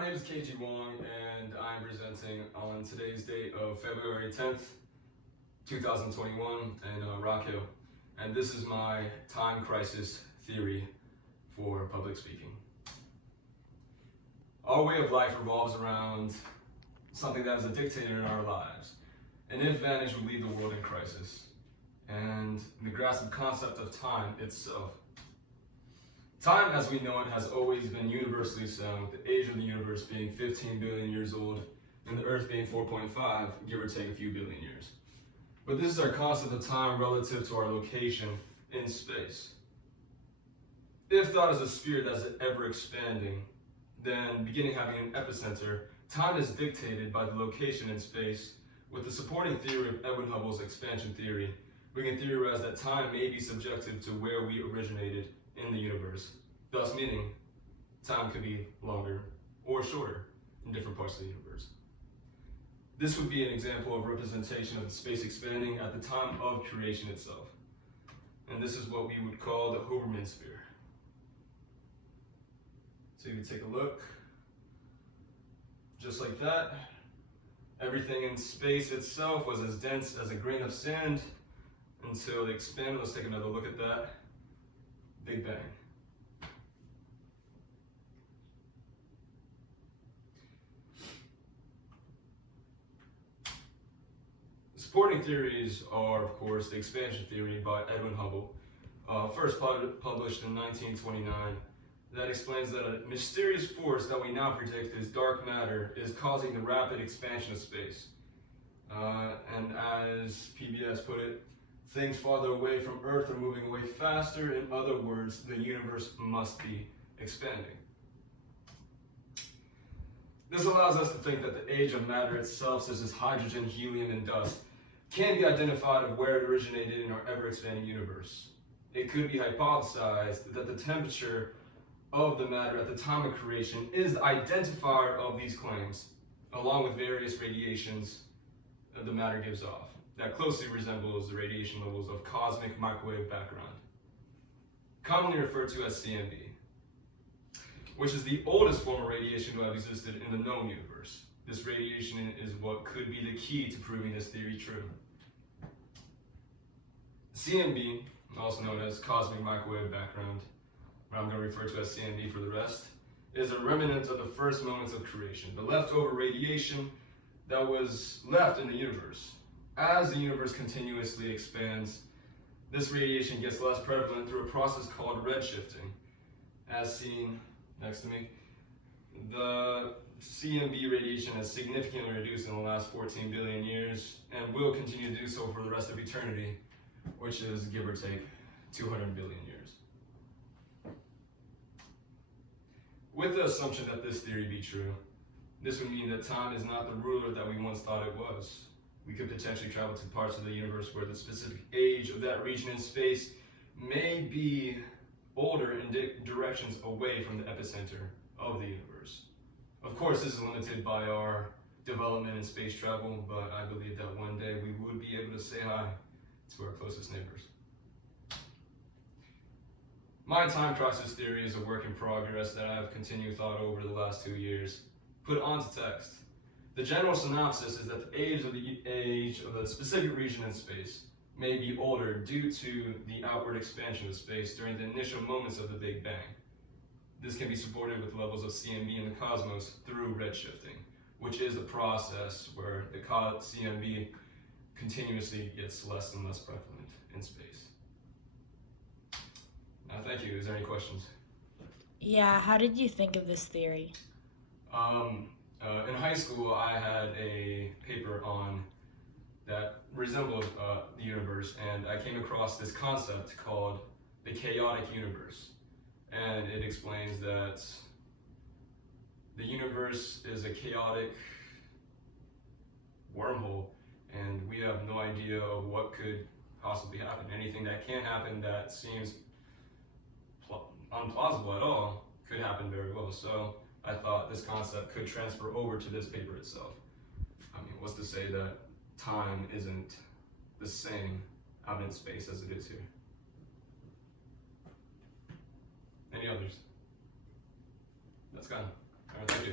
My name is Keiji Wong, and I'm presenting on today's date of February 10th, 2021 in Rock Hill. And this is my time crisis theory for public speaking. Our way of life revolves around something that is a dictator in our lives. An if-vantage would leave the world in crisis. And the grasped concept of time itself. Time as we know it has always been universally sound, with the age of the universe being 15 billion years old and the Earth being 4.5, give or take a few billion years. But this is our concept of time relative to our location in space. If thought as a sphere that is ever expanding, then beginning having an epicenter, time is dictated by the location in space. With the supporting theory of Edwin Hubble's expansion theory, we can theorize that time may be subjective to where we originated in the universe, thus meaning time could be longer or shorter in different parts of the universe. This would be an example of representation of the space expanding at the time of creation itself. And this is what we would call the Huberman sphere. So you can take a look, just like that. Everything in space itself was as dense as a grain of sand until they expanded. Let's take another look at that. Big Bang. Supporting theories are, of course, the expansion theory by Edwin Hubble, first published in 1929, that explains that a mysterious force that we now predict as dark matter is causing the rapid expansion of space. And as PBS put it, things farther away from Earth are moving away faster. In other words, the universe must be expanding. This allows us to think that the age of matter itself, such as hydrogen, helium, and dust, can be identified of where it originated in our ever-expanding universe. It could be hypothesized that the temperature of the matter at the time of creation is the identifier of these claims, along with various radiations that the matter gives off. That closely resembles the radiation levels of cosmic microwave background, commonly referred to as CMB, which is the oldest form of radiation to have existed in the known universe. This radiation is what could be the key to proving this theory true. CMB, also known as cosmic microwave background, what I'm going to refer to as CMB for the rest, is a remnant of the first moments of creation, the leftover radiation that was left in the universe. As the universe continuously expands, this radiation gets less prevalent through a process called redshifting. As seen next to me, the CMB radiation has significantly reduced in the last 14 billion years and will continue to do so for the rest of eternity, which is give or take 200 billion years. With the assumption that this theory be true, this would mean that time is not the ruler that we once thought it was. We could potentially travel to parts of the universe where the specific age of that region in space may be older in directions away from the epicenter of the universe. Of course, this is limited by our development in space travel, but I believe that one day we would be able to say hi to our closest neighbors. My time crisis theory is a work in progress that I have continued thought over the last 2 years, put onto text. The general synopsis is that the age of the specific region in space may be older due to the outward expansion of space during the initial moments of the Big Bang. This can be supported with levels of CMB in the cosmos through redshifting, which is the process where the CMB continuously gets less and less prevalent in space. Now, thank you. Is there any questions? Yeah, how did you think of this theory? In high school, I had a paper on that resembled the universe, and I came across this concept called the chaotic universe. And it explains that the universe is a chaotic wormhole, and we have no idea of what could possibly happen. Anything that can happen that seems unplausible at all could happen very well. So I thought this concept could transfer over to this paper itself. I mean, what's to say that time isn't the same out in space as it is here? Any others? That's gone. All right, thank you.